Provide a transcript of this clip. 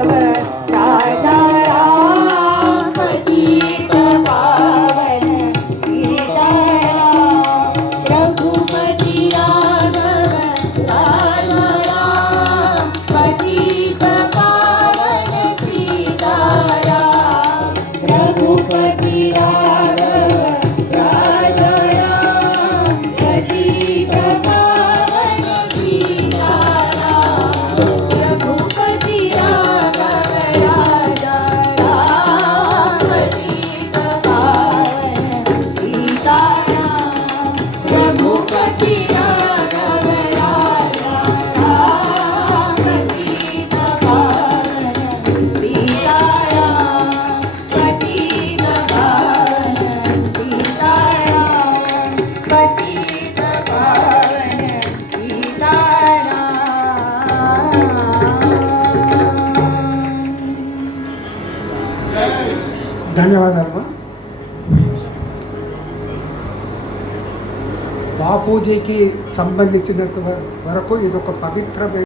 राघव राजा राम पतित पावन सीताराम रघुपति राघव राजा राम पतित पावन सीताराम रघुपति राघव राजा राम पतित पावन सीताराम रघुपति राघव राजा राम पतित पावन सीताराम रघुपति राघव राजा राम पतित पावन सीताराम पतित पावन सीताराम पतित पावन सीताराम। ధన్యవాదాలు. బాపూజీకి సంబంధించినంత వరకు ఇది ఒక పవిత్రమైన